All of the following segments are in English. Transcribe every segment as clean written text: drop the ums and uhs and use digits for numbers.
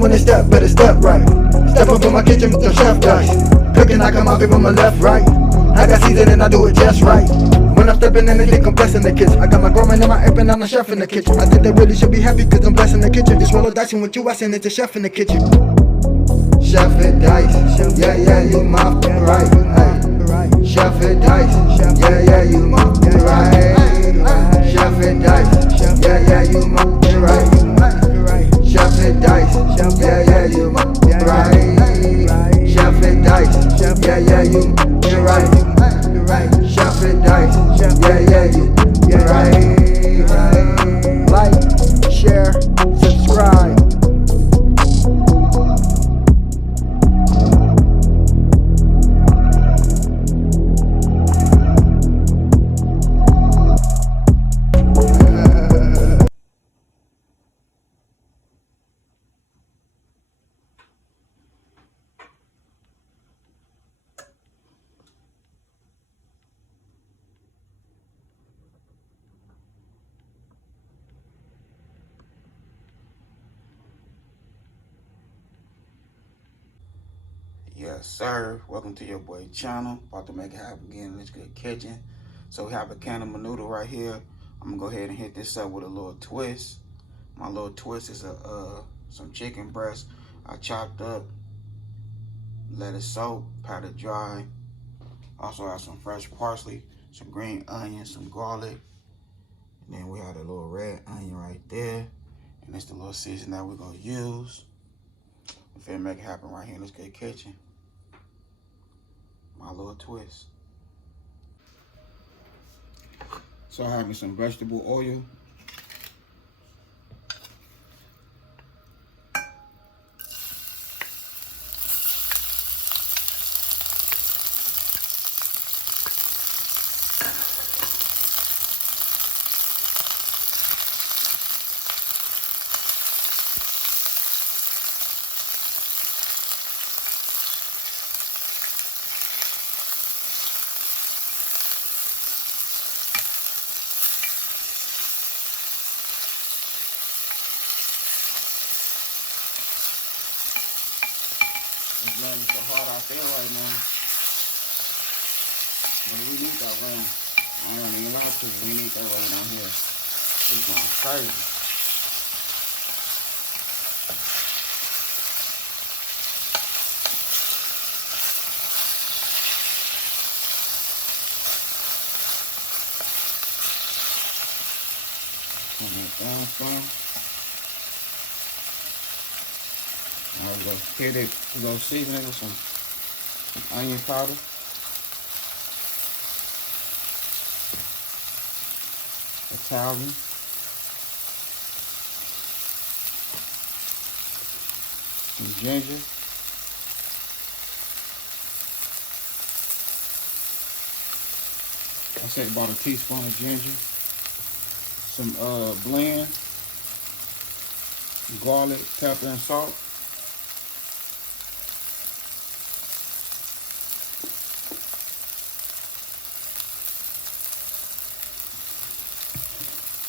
when they step, better step right. Step up in my kitchen with them chef dice. Cooking, I come out from my left, right. I got season and I do it just right. When I'm stepping in, they think I'm blessing the kitchen. I got my grandma and my apron, I'm the chef in the kitchen. I think they really should be happy cause I'm blessing the kitchen. This roll of dicing with you, I send it to chef in the kitchen. Chef and dice, yeah, yeah, you my right. Hey. Chef and dice, yeah, yeah, you my right. Chef and dice, yeah, yeah, you my right. Chef and dice, yeah, yeah, you my right. Chef and dice, yeah, yeah, you right. Chef and dice, yeah, yeah, you right. Like, share, subscribe. Yes, sir. Welcome to your boy channel. About to make it happen again in this good kitchen. So we have a can of Menudo right here. I'm gonna go ahead and hit this up with a little twist. My little twist is some chicken breast I chopped up, let it soak, pat it dry. Also have some fresh parsley, some green onions, some garlic, and then we have a little red onion right there. And that's the little season that we're gonna use. We're finna make it happen right here in this good kitchen. My little twist. So I have me some vegetable oil. It's raining so hard out there right now. But we need that rain. I don't even lie to you. We need that rain out here. It's going crazy. Turn it down some. Now we're going to hit it. We're going to season it with some onion powder. Italian. Some ginger. I said about a teaspoon of ginger. Some blend. Garlic, pepper, and salt.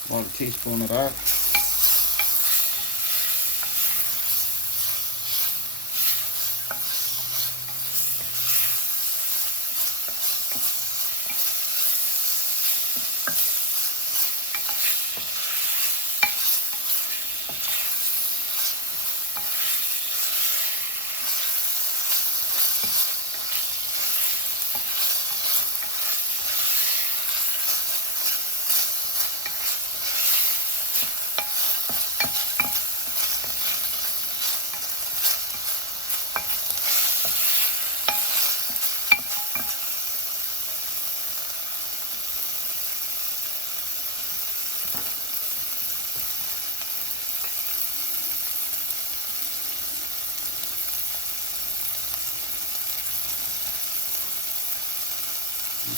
About a teaspoon of that.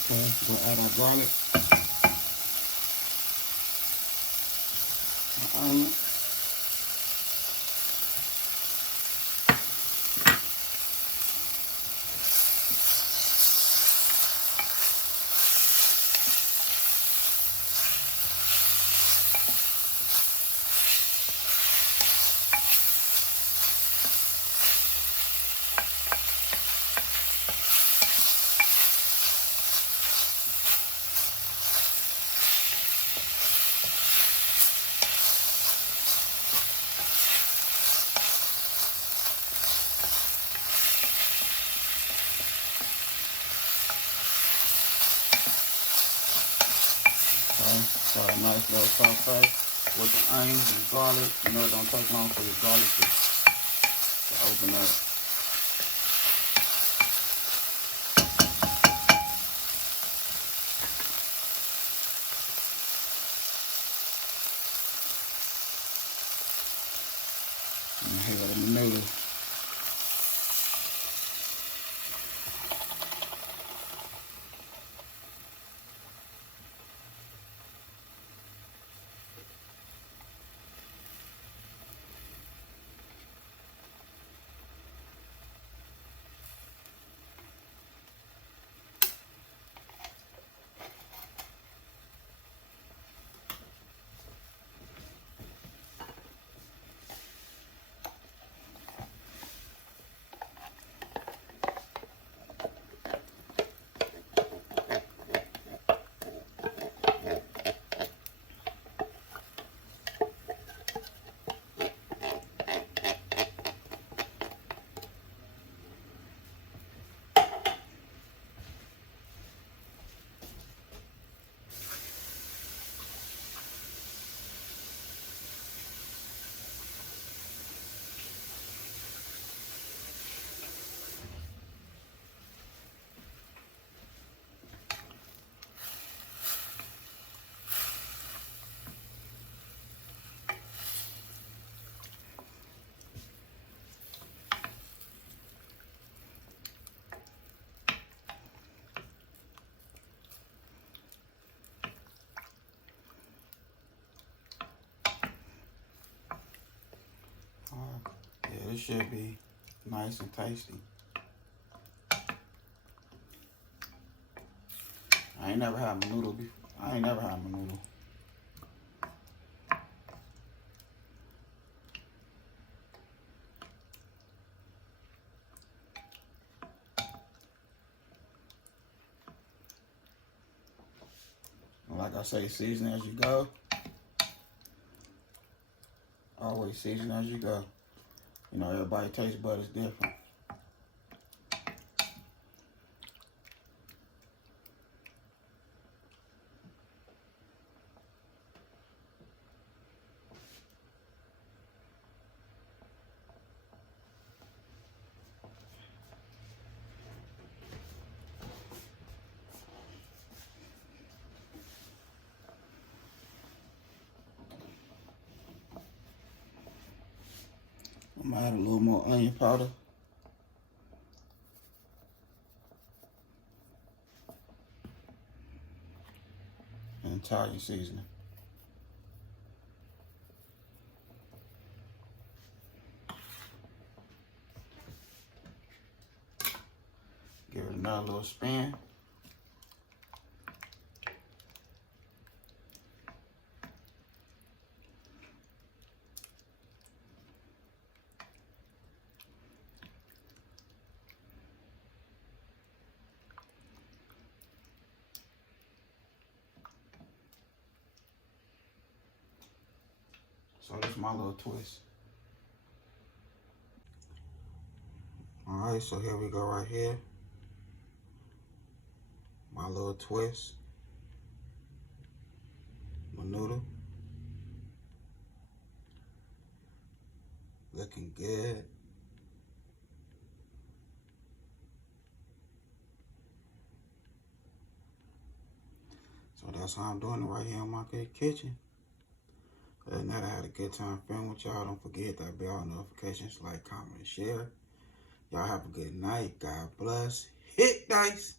Okay, we'll add our garlic. Onion. So a nice little saute with the onions and garlic. You know, it don't take long for your garlic to open up. And here go the menudo. Yeah, this should be nice and tasty. I ain't never had menudo before. I ain't never had menudo. Like I say, season as you go. Always season as you go. You know, everybody's taste bud is different. I'm gonna add a little more onion powder. And Italian seasoning. Give it another little spin. So that's my little twist. All right, so here we go right here. My little twist. Menudo. Looking good. So that's how I'm doing it right here in my good kitchen. Other than that, I had a good time filming with y'all. Don't forget that bell notifications, like, comment, and share. Y'all have a good night. God bless. Hit dice.